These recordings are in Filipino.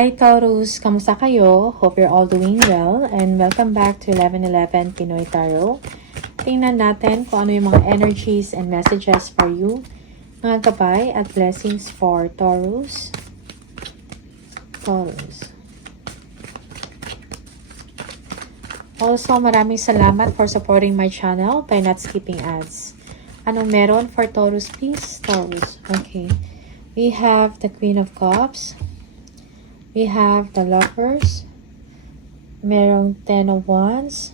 Hi Taurus! Kamusta kayo? Hope you're all doing well and welcome back to 1111 Pinoy Tarot. Tingnan natin kung ano yung mga energies and messages for you, mga gabay at blessings for Taurus. Also, maraming salamat for supporting my channel by not skipping ads. Anong meron for Taurus, please? Taurus. Okay. We have the Queen of Cups. We have the Lovers. Merong 10 of Wands.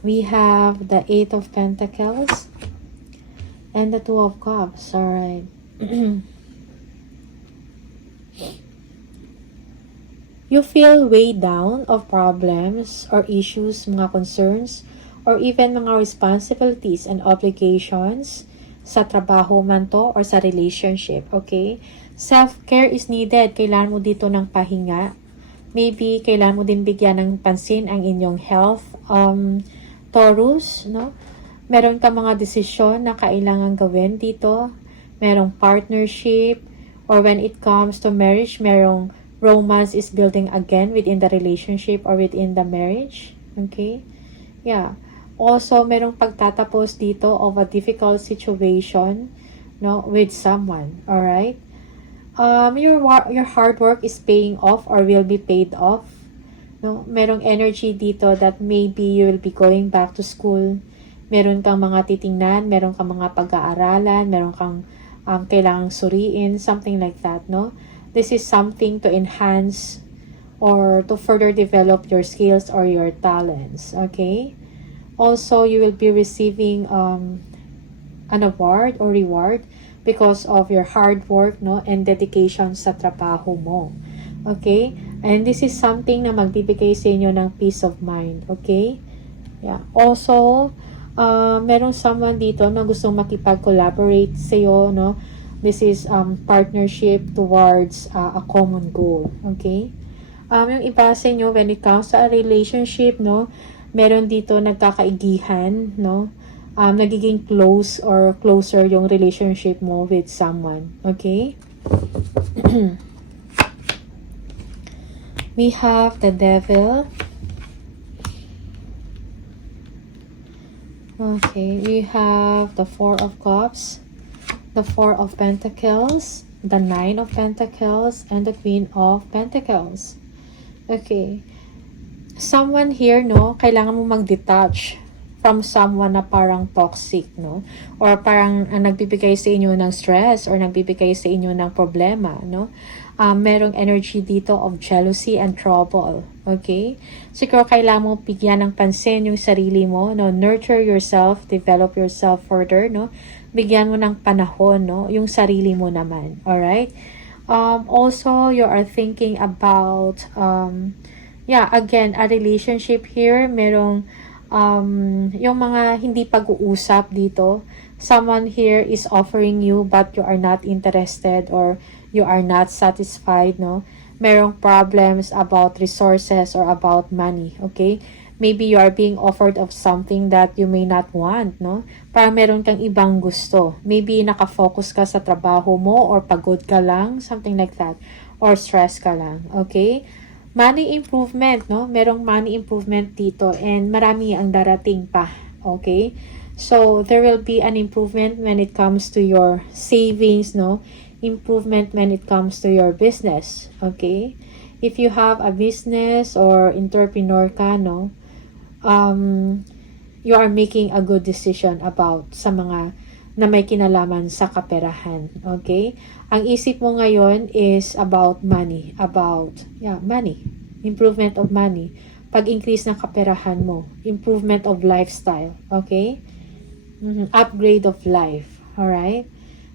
We have the 8 of Pentacles. And the 2 of Cups. Alright. You feel weighed down of problems or issues, mga concerns, or even mga responsibilities and obligations sa trabaho man to or sa relationship, okay? Self-care is needed. Kailangan mo dito ng pahinga. Maybe kailangan mo din bigyan ng pansin ang inyong health. Taurus, no? Meron ka mga desisyon na kailangan gawin dito. Merong partnership, or when it comes to marriage, merong romance is building again within the relationship or within the marriage, okay? Yeah. Also, merong pagtatapos dito of a difficult situation, no, with someone, all right? Your hard work is paying off or will be paid off, no? Merong energy dito that maybe you will be going back to school. Meron kang mga titingnan, meron kang mga pag-aaralan, meron kang kailangang suriin, something like that, no? This is something to enhance or to further develop your skills or your talents, okay? Also, you will be receiving an award or reward because of your hard work, no, and dedication sa trabaho mo. Okay? And this is something na magbibigay sa inyo ng peace of mind. Okay? Yeah. Also, merong someone dito na gustong makipag-collaborate sa iyo, no? This is partnership towards a common goal. Okay? Yung iba sa inyo, when it comes to a relationship, no, meron dito nagkakaigihan, no? Nagiging close or closer yung relationship mo with someone. Okay? We have the Devil. Okay, we have the 4 of Cups, the 4 of Pentacles, the 9 of Pentacles, and the Queen of Pentacles. Okay. Someone here, no, kailangan mo mag-detach from someone na parang toxic, no? Or parang nagbibigay sa inyo ng stress or nagbibigay sa inyo ng problema, no? Merong energy dito of jealousy and trouble, okay? Siguro kailangan mo bigyan ng pansin yung sarili mo, no? Nurture yourself, develop yourself further, no? Bigyan mo ng panahon, no? Yung sarili mo naman, alright? Also, you are thinking about, yeah, again, a relationship here, merong yung mga hindi pag-uusap dito. Someone here is offering you but you are not interested or you are not satisfied, no? Merong problems about resources or about money, okay? Maybe you are being offered of something that you may not want, no? Parang meron kang ibang gusto. Maybe nakafocus ka sa trabaho mo or pagod ka lang, something like that. Or stress ka lang, okay? Money improvement, no? Merong money improvement dito and marami ang darating pa, okay? So, there will be an improvement when it comes to your savings, no? Improvement when it comes to your business, okay? If you have a business or entrepreneur ka, no? You are making a good decision about sa mga na may kinalaman sa kaperahan, okay? Ang isip mo ngayon is about money, money, improvement of money, pag-increase ng kaperahan mo, improvement of lifestyle, okay? Upgrade of life, alright?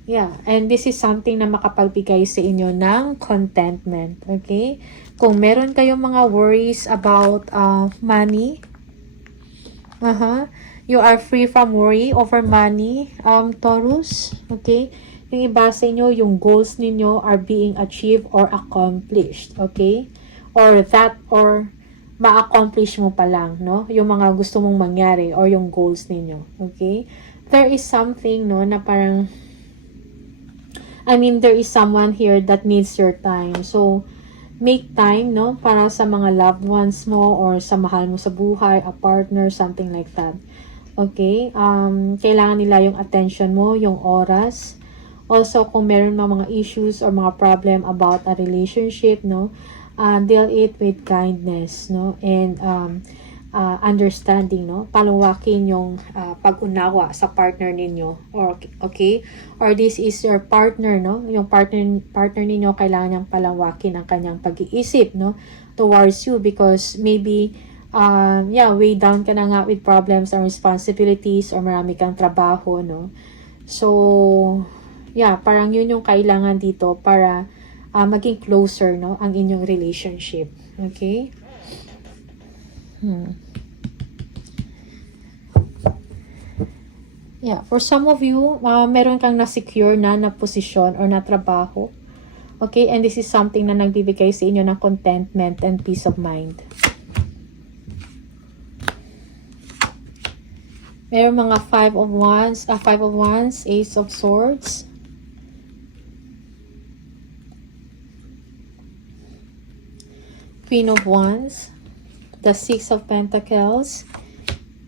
Yeah, and this is something na makapagbigay sa inyo ng contentment, okay? Kung meron kayong mga worries about money, you are free from worry over money, Taurus, okay? Yung iba sa inyo, yung goals ninyo are being achieved or accomplished, okay? Or ma-accomplish mo pa lang, no? Yung mga gusto mong mangyari or yung goals ninyo, okay? There is something, no, na parang I mean, there is someone here that needs your time. So, make time, no? Para sa mga loved ones mo or sa mahal mo sa buhay, a partner, something like that. Okay? Kailangan nila yung attention mo, yung oras. Also, kung meron mga issues or mga problem about a relationship, no? Deal it with kindness, no? And understanding, no? Paluwakin yung pag-unawa sa partner ninyo. Or, okay? Or this is your partner, no? Yung partner ninyo, kailangan niyang palawakin ang kanyang pag-iisip, no? Towards you because maybe way down ka na nga with problems and responsibilities or marami kang trabaho, no? So, parang yun yung kailangan dito para maging closer, no, ang inyong relationship. Okay? For some of you, meron kang na-secure na posisyon or na trabaho. Okay? And this is something na nagbibigay sa inyo ng contentment and peace of mind. Meron mga 5 of Wands, Ace of Swords, Queen of Wands, the 6 of Pentacles,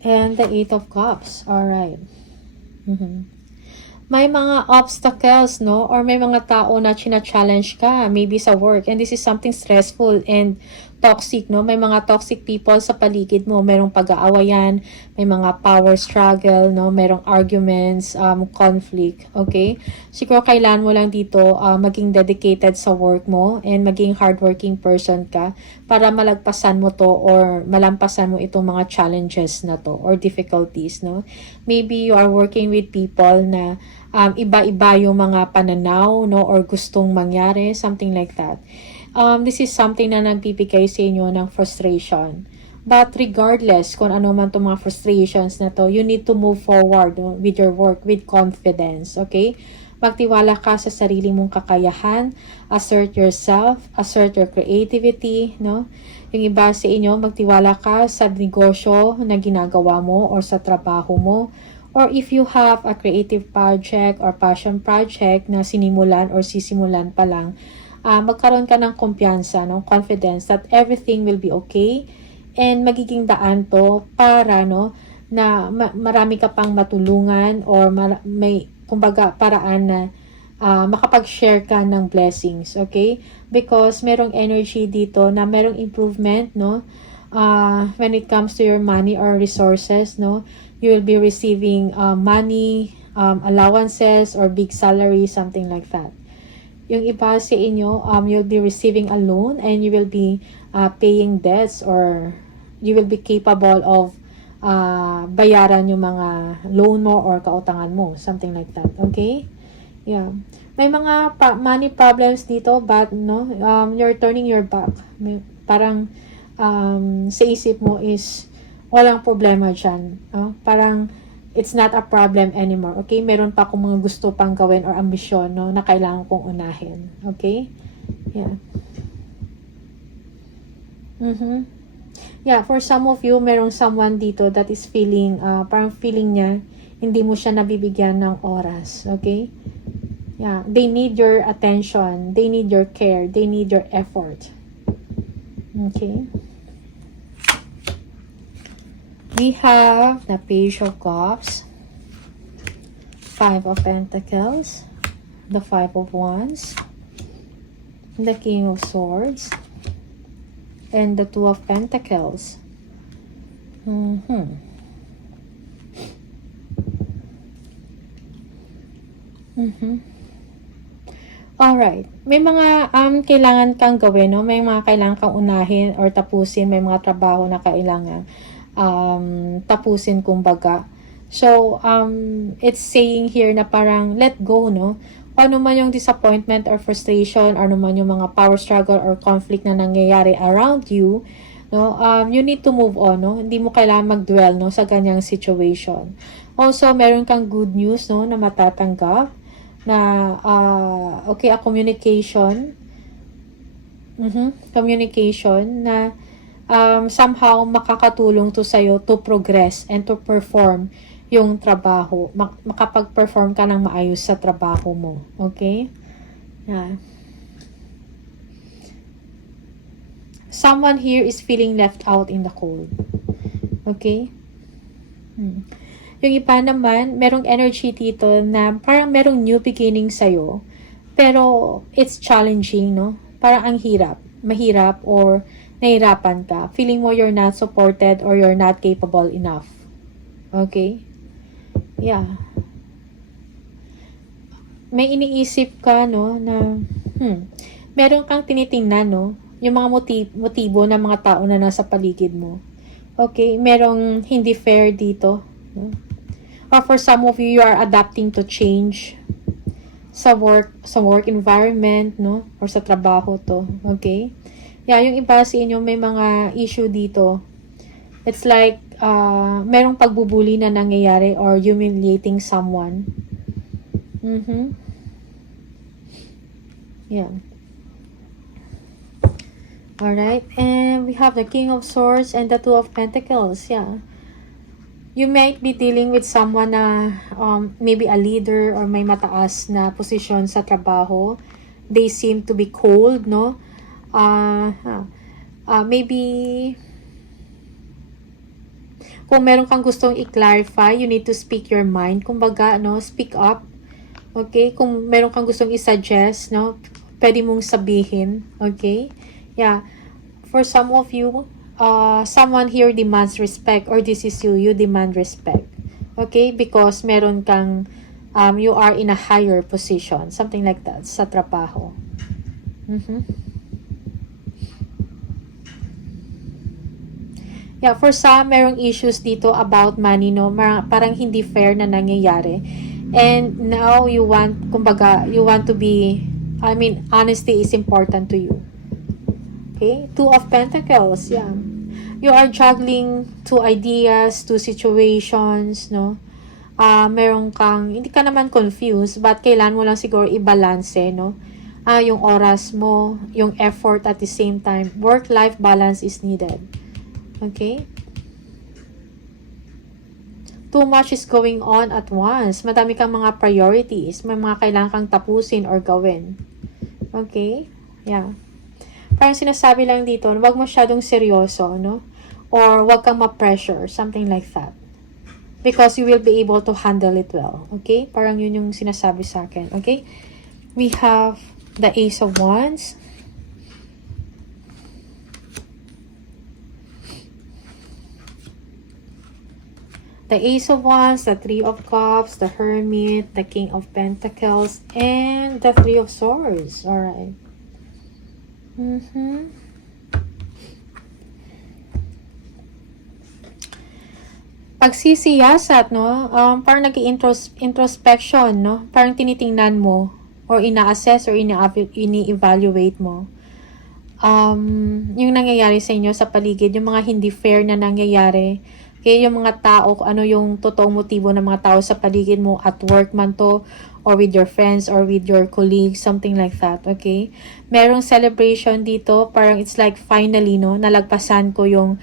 and the 8 of Cups. Alright. May mga obstacles, no? Or may mga tao na china-challenge ka, maybe sa work. And this is something stressful and toxic, no? May mga toxic people sa paligid mo. Merong pag-aawayan, may mga power struggle, no? Merong arguments, conflict, okay? Siguro kailangan mo lang dito maging dedicated sa work mo and maging hardworking person ka para malagpasan mo to or malampasan mo itong mga challenges na to or difficulties, no? Maybe you are working with people na iba-iba yung mga pananaw, no? Or gustong mangyari, something like that. This is something na nagbibigay sa inyo ng frustration. But regardless kung ano man itong mga frustrations na to, you need to move forward, no, with your work, with confidence, okay? Magtiwala ka sa sarili mong kakayahan, assert yourself, assert your creativity, no? Yung iba sa inyo, magtiwala ka sa negosyo na ginagawa mo or sa trabaho mo. Or if you have a creative project or passion project na sinimulan or sisimulan pa lang, magkaroon ka ng kumpiyansa, no? Confidence that everything will be okay and magiging daan to para, no, na marami ka pang matulungan or may kumbaga paraan na makapag-share ka ng blessings, okay? Because merong energy dito na merong improvement, no? When it comes to your money or resources, no? You will be receiving money, allowances or big salary, something like that. Yung iba sa inyo, you'll be receiving a loan and you will be paying debts or you will be capable of bayaran yung mga loan mo or kautangan mo, something like that. Okay? Yeah. May mga money problems dito but no, you're turning your back. Parang sa isip mo is walang problema dyan. Parang it's not a problem anymore. Okay? Meron pa akong mga gusto pang gawin or ambisyon, no, na kailangan kong unahin. Okay? Yeah. Yeah, for some of you, merong someone dito that is feeling, parang feeling niya, hindi mo siya nabibigyan ng oras. Okay? Yeah. They need your attention. They need your care. They need your effort. Okay? We have the Page of Cups, 5 of Pentacles, the 5 of Wands, the King of Swords, and the 2 of Pentacles. Alright. May mga kailangan kang gawin, no? May mga kailangan kang unahin or tapusin. May mga trabaho na kailangan tapusin kumbaga. So, it's saying here na parang let go, no? Kung ano man yung disappointment or frustration, ano man yung mga power struggle or conflict na nangyayari around you, no? You need to move on, no? Hindi mo kailangan mag-dwell, no, sa ganyang situation. Also, meron kang good news, no, na matatanggap na okay, a communication communication na somehow makakatulong to sa'yo to progress and to perform yung trabaho. Makapag-perform ka ng maayos sa trabaho mo. Okay? Yeah. Someone here is feeling left out in the cold. Okay? Yung iba naman, merong energy dito na parang merong new beginning sa'yo. Pero, it's challenging, no? Parang ang hirap. Mahirap or nahirapan ka. Feeling mo you're not supported or you're not capable enough. Okay? Yeah. May iniisip ka, no, na, meron kang tinitingnan, no? Yung mga motibo ng mga tao na nasa paligid mo. Okay? Merong hindi fair dito, no? Or for some of you, you are adapting to change sa work environment, no? Or sa trabaho to. Okay? Yeah, yung iba sa inyo may mga issue dito. It's like merong pagbubuli na nangyayari or humiliating someone. Yeah. Alright, and we have the King of Swords and the Two of Pentacles. Yeah. You might be dealing with someone na maybe a leader or may mataas na posisyon sa trabaho. They seem to be cold, no? Maybe kung meron kang gustong i-clarify, you need to speak your mind. Kumbaga, no, speak up. Okay? Kung meron kang gustong i-suggest, no, pwede mong sabihin. Okay? Yeah. For some of you, someone here demands respect or this is you demand respect. Okay? Because meron kang, you are in a higher position. Something like that sa trabaho. Yeah, for some, merong issues dito about money, no? Parang hindi fair na nangyayari. And now, you want, kumbaga, you want to be, honesty is important to you. Okay? Two of Pentacles, yeah. You are juggling two ideas, two situations, no? Meron kang, hindi ka naman confused, but kailan mo lang siguro i-balance, no? Yung oras mo, yung effort at the same time. Work-life balance is needed. Okay? Too much is going on at once. Madami kang mga priorities. May mga kailangan kang tapusin or gawin. Okay? Yeah. Parang sinasabi lang dito, huwag masyadong seryoso, no? Or huwag kang ma-pressure. Something like that. Because you will be able to handle it well. Okay? Parang yun yung sinasabi sa akin. Okay? We have the Ace of Wands. The Ace of Wands, the Three of Cups, the Hermit, the King of Pentacles, and the Three of Swords. Alright. Pagsisiyasat, no? Parang nag-introspection, no? Parang tinitingnan mo or ina-assess or ini-evaluate mo. Yung nangyayari sa inyo sa paligid, yung mga hindi fair na nangyayari. Okay, yung mga tao, ano yung totoong motibo ng mga tao sa paligid mo, at work man to, or with your friends, or with your colleagues, something like that, okay? Merong celebration dito, parang it's like finally, no, nalagpasan ko yung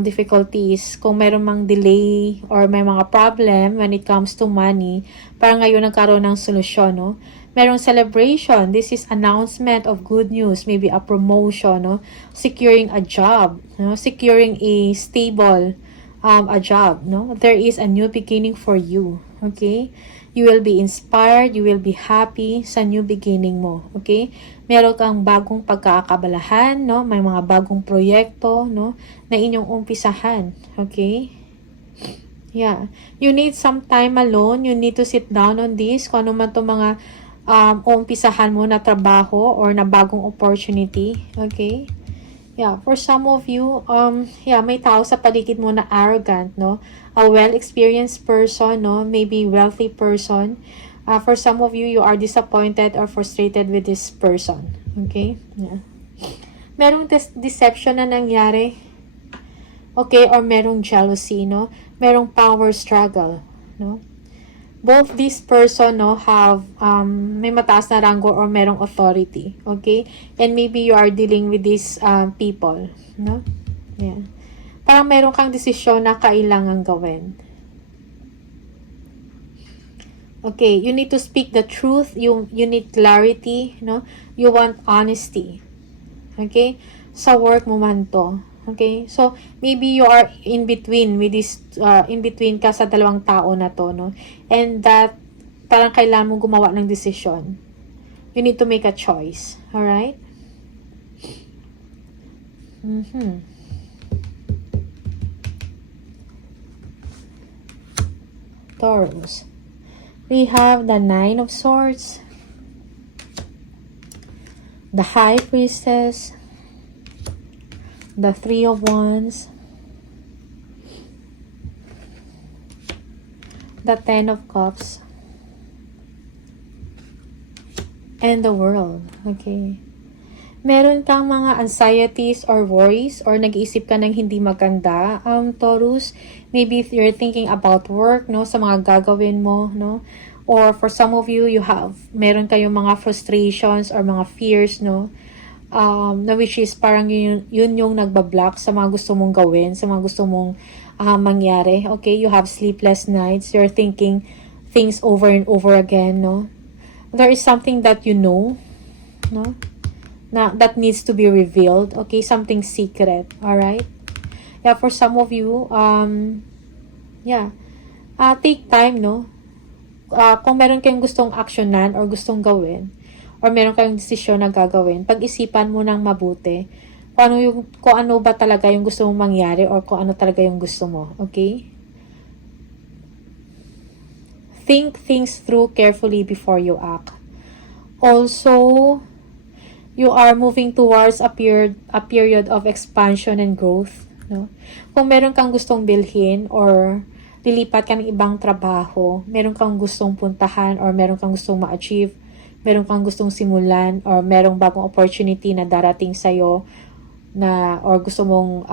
difficulties. Kung meron mang delay, or may mga problem when it comes to money, parang ngayon nagkaroon ng solusyon, no? Merong celebration. This is announcement of good news, maybe a promotion, no? Securing a job, no? Securing a stable a job, no? There is a new beginning for you, okay? You will be inspired, you will be happy sa new beginning mo, okay? Meron kang bagong pagkakabalahan, no? May mga bagong proyekto, no? Na inyong umpisahan, okay? Yeah. You need some time alone. You need to sit down on this. Kung ano man itong mga umpisahan mo na trabaho or na bagong opportunity, okay? Yeah, for some of you, may tao sa paligid mo na arrogant, no? A well-experienced person, no? Maybe wealthy person. For some of you, you are disappointed or frustrated with this person. Okay? Yeah. Merong deception na nangyari. Okay? Or merong jealousy, no? Merong power struggle, no? Both this person, no, have may mataas na rango or merong authority, okay? And maybe you are dealing with these people, no? Yeah. Parang meron kang desisyon na kailangan gawin. Okay, you need to speak the truth. You need clarity, no? You want honesty. Okay? Sa work mo man to. Okay? So, maybe you are in between with this, in between ka sa dalawang tao na to, no? And that, parang kailangan mo gumawa ng desisyon. You need to make a choice. Alright? Taurus. We have the Nine of Swords, the High Priestess, the Three of Wands, the Ten of Cups, and the World. Okay. Meron kang mga anxieties or worries or nag-iisip ka ng hindi maganda, Taurus. Maybe if you're thinking about work, no, sa mga gagawin mo, no? Or for some of you, meron kayong mga frustrations or mga fears, no? Na which is parang yun yung nagbablock sa mga gusto mong gawin, sa mga gusto mong mangyari. Okay, you have sleepless nights. You're thinking things over and over again, no? There is something that you know, no? That needs to be revealed. Okay, something secret. Alright? Yeah, for some of you, take time, no? Kung meron kayong gustong aksyonan or gustong gawin, or meron kayong desisyon na gagawin, pag-isipan mo ng mabuti kung ano ba talaga yung gusto mong mangyari or kung ano talaga yung gusto mo. Okay? Think things through carefully before you act. Also, you are moving towards a period of expansion and growth, no? Kung meron kang gustong bilhin or lilipat ka ng ibang trabaho, meron kang gustong puntahan or meron kang gustong ma-achieve, meron kang gustong simulan or merong bagong opportunity na darating sa'yo or gusto mong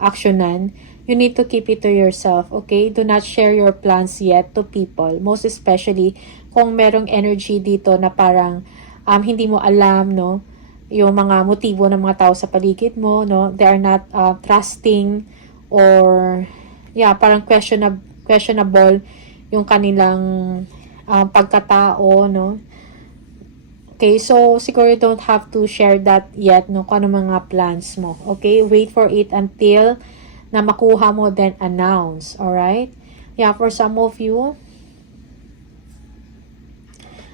aksyonan, you need to keep it to yourself, okay? Do not share your plans yet to people, most especially kung merong energy dito na parang hindi mo alam, no, yung mga motibo ng mga tao sa paligid mo, no, they are not trusting or parang questionable yung kanilang pagkatao, no. Okay, so siguro you don't have to share that yet, no, kung ano mga plans mo. Okay, wait for it until na makuha mo, then announce. Alright? Yeah, for some of you,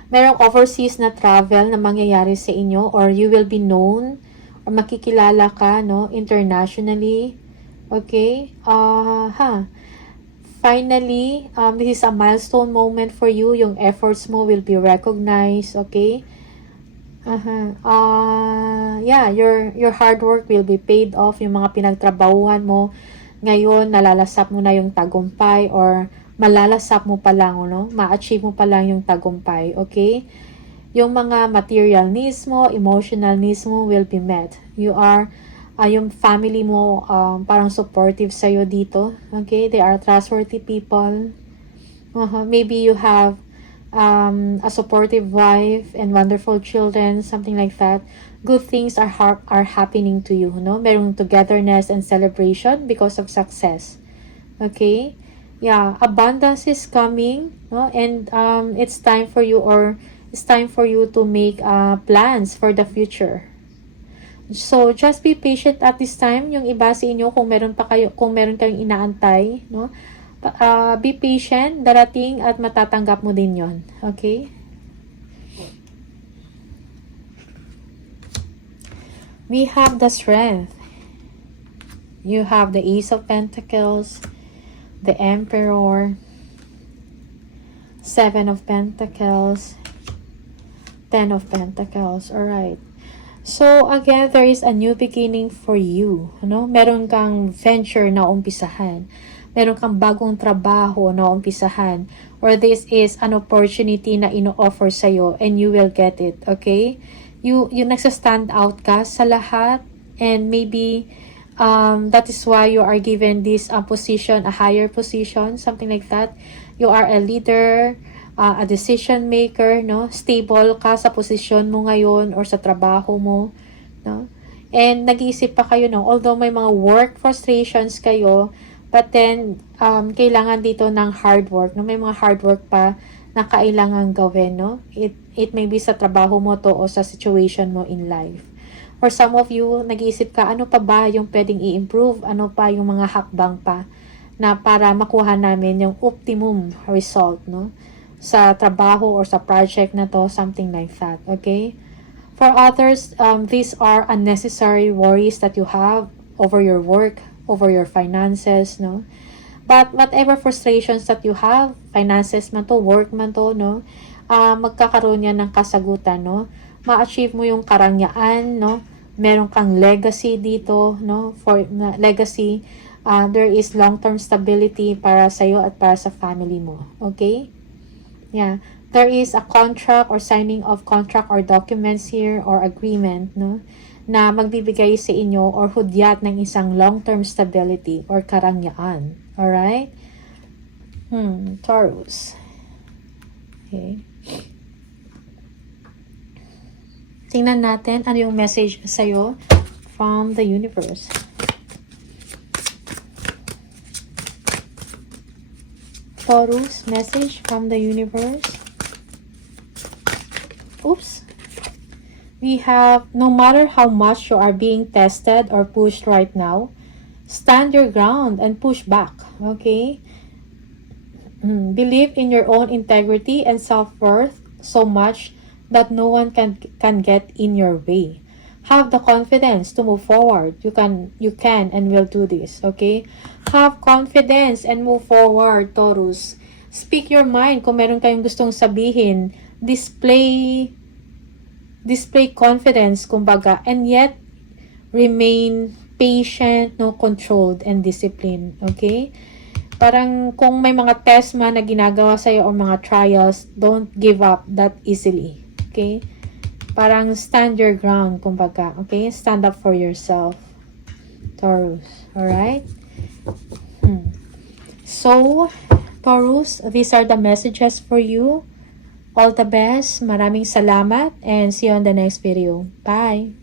merong overseas na travel na mangyayari sa inyo or you will be known or makikilala ka, no, internationally. Okay? Finally, this is a milestone moment for you. Yung efforts mo will be recognized. Okay? Your hard work will be paid off. Yung mga pinagtrabahuhan mo, ngayon, nalalasap mo na yung tagumpay or malalasap mo pa lang, no? Ma-achieve mo pa lang yung tagumpay, okay? Yung mga material needs mo, emotional needs mo will be met. You are, yung family mo, parang supportive sa'yo dito, okay? They are trustworthy people. Maybe you have a supportive wife and wonderful children, something like that. Good things are happening to you, no? Merong togetherness and celebration because of success, okay? Yeah, abundance is coming, no? And it's time for you to make plans for the future. So just be patient at this time. Yung iba sa inyo, kung meron kayong inaantay, no? Be patient, darating at matatanggap mo din yon. Okay? We have the Strength. You have the Ace of Pentacles, the Emperor, Seven of Pentacles, Ten of Pentacles. Alright. So, again, there is a new beginning for you. Ano? Meron kang venture na umpisahan. Meron kang bagong trabaho na umpisahan. Or this is an opportunity na ino-offer sa'yo and you will get it. Okay? You nagsa-stand out ka sa lahat and maybe that is why you are given this position, a higher position, something like that. You are a leader, a decision maker, no? Stable ka sa posisyon mo ngayon or sa trabaho mo, no? And nag-iisip pa kayo, no? Although may mga work frustrations kayo, But then, kailangan dito ng hard work, no? May mga hard work pa na kailangan gawin, no? It may be sa trabaho mo to o sa situation mo in life. For some of you, nag-iisip ka, ano pa ba yung pwedeng i-improve? Ano pa yung mga hakbang pa na para makuha namin yung optimum result, no? Sa trabaho or sa project na to, something like that, okay? For others, these are unnecessary worries that you have over your work, over your finances, no? But whatever frustrations that you have, finances man to, work man to, no? Magkakaroon yan ng kasagutan, no? Ma-achieve mo yung karangyaan, no? Meron kang legacy dito, no? For legacy, there is long-term stability para sa'yo at para sa family mo. Okay? Yeah. There is a contract or signing of contract or documents here or agreement, no? Na magbibigay sa inyo or hudyat ng isang long-term stability or karangyaan. Alright? Taurus. Okay. Tingnan natin ano yung message sa'yo from the universe. Taurus, message from the universe. Oops. We have, no matter how much you are being tested or pushed right now, stand your ground and push back, okay? Believe in your own integrity and self-worth so much that no one can get in your way. Have the confidence to move forward. You can and will do this, okay? Have confidence and move forward, Taurus. Speak your mind kung meron kayong gustong sabihin. Display confidence, kumbaga, and yet remain patient, no, controlled, and disciplined, okay? Parang kung may mga test man na ginagawa sa'yo or mga trials, don't give up that easily, okay? Parang stand your ground, kumbaga, okay? Stand up for yourself, Taurus, alright? So, Taurus, these are the messages for you. All the best. Maraming salamat and see you on the next video. Bye!